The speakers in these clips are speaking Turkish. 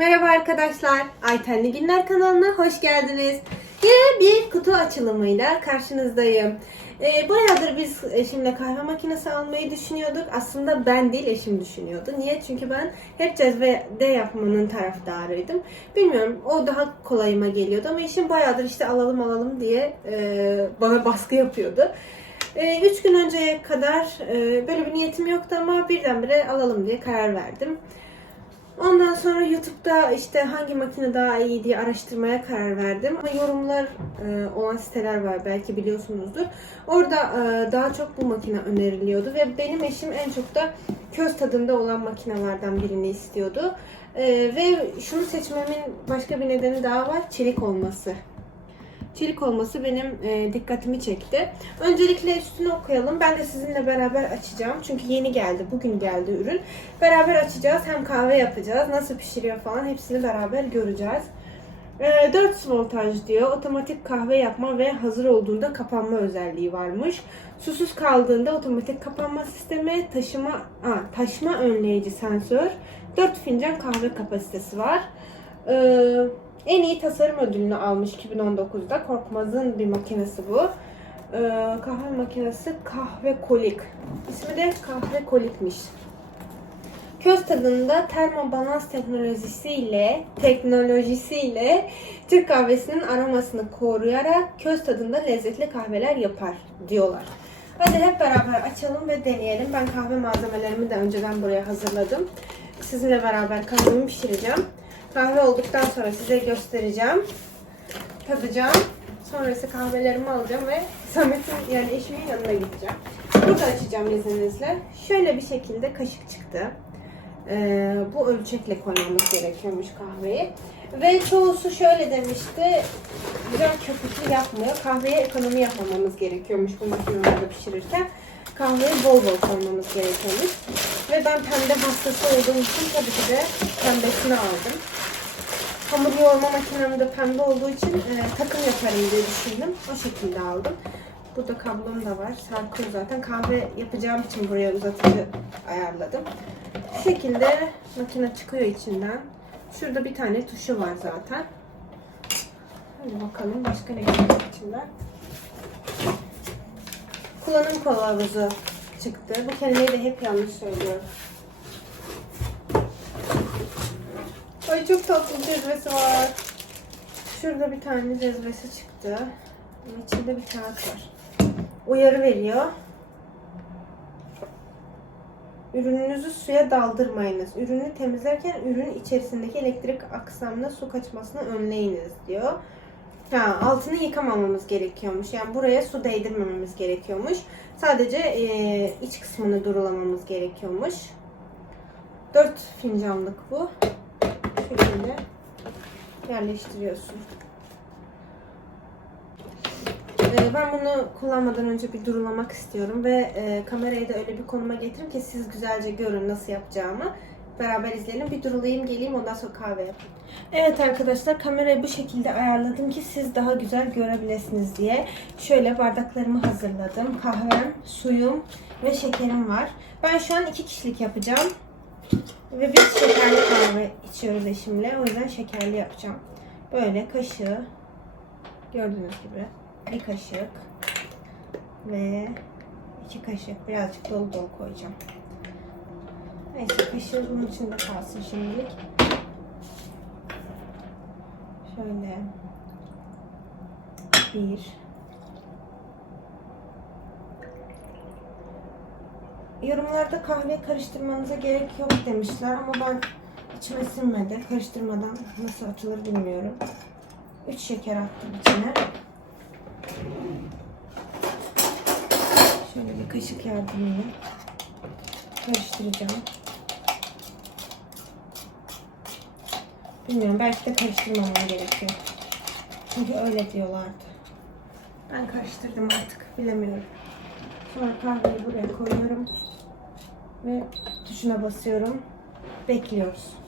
Merhaba arkadaşlar, Aytenli Günler kanalına hoş geldiniz. Yine bir kutu açılımıyla karşınızdayım. Ee, bayağıdır biz eşimle kahve makinesi almayı düşünüyorduk. Aslında ben değil eşim düşünüyordu. Niye? Çünkü ben hep cezvede yapmanın taraftarıydım. Bilmiyorum o daha kolayıma geliyordu ama eşim bayağıdır işte alalım alalım diye e, bana baskı yapıyordu. E, üç gün önceye kadar e, böyle bir niyetim yoktu ama birdenbire alalım diye karar verdim. Ondan sonra YouTube'da işte hangi makine daha iyi diye araştırmaya karar verdim. Ama yorumlar e, olan siteler var belki biliyorsunuzdur. Orada e, daha çok bu makine öneriliyordu ve benim eşim en çok da köz tadında olan makinelerden birini istiyordu. E, ve şunu seçmemin başka bir nedeni daha var. Çelik olması. Çelik olması benim e, dikkatimi çekti. Öncelikle üstünü okuyalım. Ben de sizinle beraber açacağım. Çünkü yeni geldi. Bugün geldi ürün. Beraber açacağız. Hem kahve yapacağız. Nasıl pişiriyor falan hepsini beraber göreceğiz. E, 4 voltaj diyor. Otomatik kahve yapma ve hazır olduğunda kapanma özelliği varmış. Susuz kaldığında otomatik kapanma sistemi, taşıma, ha, taşma önleyici sensör, 4 fincan kahve kapasitesi var. Ee, en iyi tasarım ödülünü almış 2019'da. Korkmaz'ın bir makinesi bu. Ee, kahve makinesi kahve kolik. İsmi de kahve kolikmiş. Köz tadında termobalans teknolojisiyle teknolojisiyle Türk kahvesinin aromasını koruyarak köz tadında lezzetli kahveler yapar diyorlar. Hadi hep beraber açalım ve deneyelim. Ben kahve malzemelerimi de önceden buraya hazırladım. Sizinle beraber kahvemi pişireceğim. Kahve olduktan sonra size göstereceğim. Tadacağım. Sonrası kahvelerimi alacağım ve Samet'in yani eşimin yanına gideceğim. Burada açacağım izninizle. Şöyle bir şekilde kaşık çıktı. Ee, bu ölçekle koymamız gerekiyormuş kahveyi. Ve çoğusu şöyle demişti. Güzel köpüklü yapmıyor. Kahveye ekonomi yapmamamız gerekiyormuş bu makinelerde pişirirken. Kahveyi bol bol koymamız gerekiyormuş. Ve ben pembe hastası olduğum için tabii ki de pembesini aldım. Hamur yoğurma makinem de pembe olduğu için e, takım yaparım diye düşündüm. O şekilde aldım. Burada kablom da var. Sarkıyor zaten. Kahve yapacağım için buraya uzatıcı ayarladım. Bu şekilde makine çıkıyor içinden. Şurada bir tane tuşu var zaten. Hadi bakalım başka ne çıkacak içinden. Kullanım kılavuzu çıktı. Bu kelimeyi de hep yanlış söylüyorum. Ay çok tatlı cezvesi var. Şurada bir tane cezvesi çıktı. Bunun içinde bir kağıt var. Uyarı veriyor. Ürününüzü suya daldırmayınız. Ürünü temizlerken ürün içerisindeki elektrik aksamına su kaçmasını önleyiniz diyor. Ha, altını yıkamamamız gerekiyormuş. Yani buraya su değdirmememiz gerekiyormuş. Sadece e, iç kısmını durulamamız gerekiyormuş. 4 fincanlık bu. Şekilde yerleştiriyorsun. E, ben bunu kullanmadan önce bir durulamak istiyorum ve e, kamerayı da öyle bir konuma getireyim ki siz güzelce görün nasıl yapacağımı. Beraber izleyelim. Bir durulayayım geleyim ondan sonra kahve yapayım. Evet arkadaşlar kamerayı bu şekilde ayarladım ki siz daha güzel görebilirsiniz diye. Şöyle bardaklarımı hazırladım. Kahvem, suyum ve şekerim var. Ben şu an iki kişilik yapacağım. Ve biz şekerli kahve içiyoruz eşimle. O yüzden şekerli yapacağım. Böyle kaşığı gördüğünüz gibi bir kaşık ve iki kaşık birazcık dolu dolu koyacağım. Neyse kaşığı bunun içinde kalsın şimdilik. Şöyle bir Yorumlarda kahve karıştırmanıza gerek yok demişler ama ben içime sinmedi. Karıştırmadan nasıl açılır bilmiyorum. 3 şeker attım içine. Şöyle bir kaşık yardımıyla karıştıracağım. Bilmiyorum belki de karıştırmamam gerekiyor. Çünkü öyle diyorlardı. Ben karıştırdım artık bilemiyorum. Sonra kahveyi buraya koyuyorum. Ve tuşuna basıyorum. Bekliyoruz.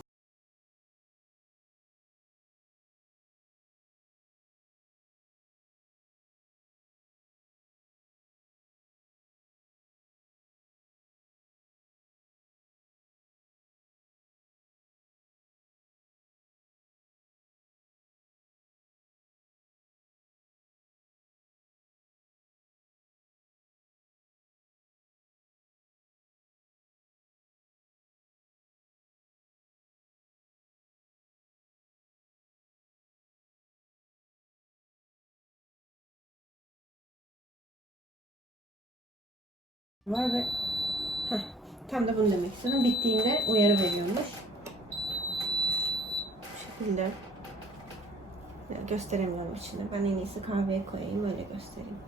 Var ve Heh, tam da bunu demek istiyorum. Bittiğinde uyarı veriyormuş. Bu şekilde ya gösteremiyorum içinde. Ben en iyisi kahveye koyayım öyle göstereyim.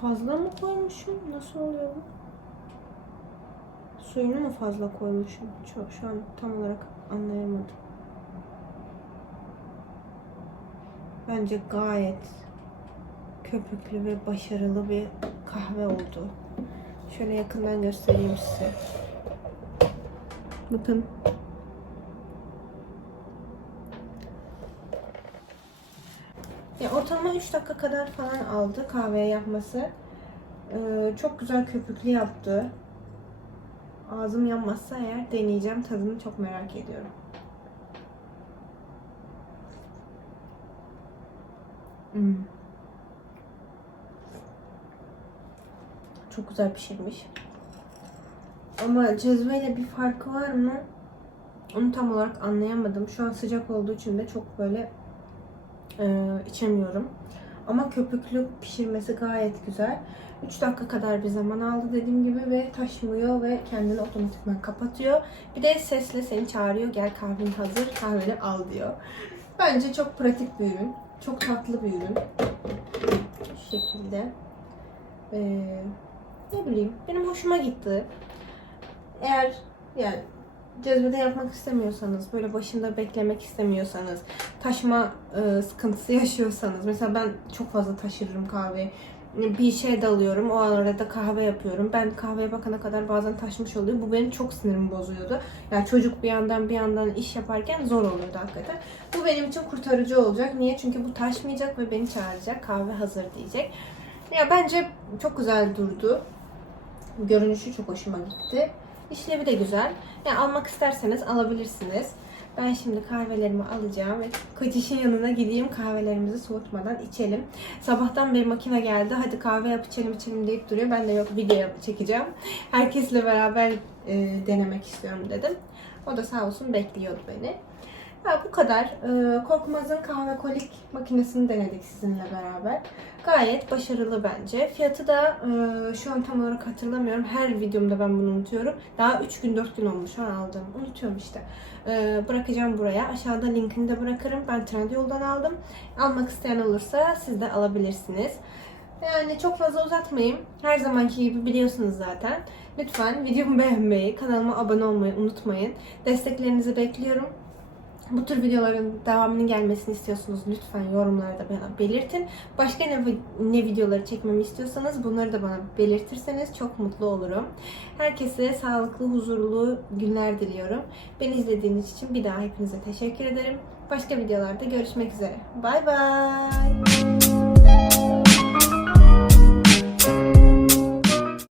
Fazla mı koymuşum? Nasıl oluyor bu? Suyunu mu fazla koymuşum? Çok, şu an tam olarak anlayamadım. Bence gayet köpüklü ve başarılı bir kahve oldu. Şöyle yakından göstereyim size. Bakın. Ya ortalama 3 dakika kadar falan aldı kahveye yapması. Ee, çok güzel köpüklü yaptı. Ağzım yanmazsa eğer deneyeceğim. Tadını çok merak ediyorum. Hmm. Çok güzel pişirmiş. Ama cezveyle bir farkı var mı? Onu tam olarak anlayamadım. Şu an sıcak olduğu için de çok böyle e, içemiyorum. Ama köpüklü pişirmesi gayet güzel. 3 dakika kadar bir zaman aldı dediğim gibi ve taşmıyor ve kendini otomatikman kapatıyor. Bir de sesle seni çağırıyor. Gel kahven hazır, kahveni al diyor. Bence çok pratik bir ürün. Çok tatlı bir ürün. Şu şekilde. Ee, ne bileyim benim hoşuma gitti. Eğer yani cezvede yapmak istemiyorsanız, böyle başında beklemek istemiyorsanız, taşıma e, sıkıntısı yaşıyorsanız, mesela ben çok fazla taşırırım kahve. Bir şey dalıyorum, o arada kahve yapıyorum. Ben kahveye bakana kadar bazen taşmış oluyor. Bu benim çok sinirimi bozuyordu. Yani çocuk bir yandan bir yandan iş yaparken zor oluyordu hakikaten. Bu benim için kurtarıcı olacak. Niye? Çünkü bu taşmayacak ve beni çağıracak. Kahve hazır diyecek. Ya bence çok güzel durdu. Görünüşü çok hoşuma gitti. İşlevi de güzel. Yani almak isterseniz alabilirsiniz. Ben şimdi kahvelerimi alacağım ve kocişin yanına gideyim kahvelerimizi soğutmadan içelim. Sabahtan beri makine geldi. Hadi kahve yap içelim içelim deyip duruyor. Ben de yok video çekeceğim. Herkesle beraber e, denemek istiyorum dedim. O da sağ olsun bekliyordu beni. Ha, bu kadar. Ee, Korkmaz'ın kahve kolik makinesini denedik sizinle beraber. Gayet başarılı bence. Fiyatı da e, şu an tam olarak hatırlamıyorum. Her videomda ben bunu unutuyorum. Daha 3 gün 4 gün olmuş şu an aldım. Unutuyorum işte. Ee, bırakacağım buraya. Aşağıda linkini de bırakırım. Ben Trendyol'dan aldım. Almak isteyen olursa siz de alabilirsiniz. Yani çok fazla uzatmayayım. Her zamanki gibi biliyorsunuz zaten. Lütfen videomu beğenmeyi, kanalıma abone olmayı unutmayın. Desteklerinizi bekliyorum. Bu tür videoların devamının gelmesini istiyorsunuz lütfen yorumlarda bana belirtin. Başka ne, ne videoları çekmemi istiyorsanız bunları da bana belirtirseniz çok mutlu olurum. Herkese sağlıklı, huzurlu günler diliyorum. Beni izlediğiniz için bir daha hepinize teşekkür ederim. Başka videolarda görüşmek üzere. Bay bay.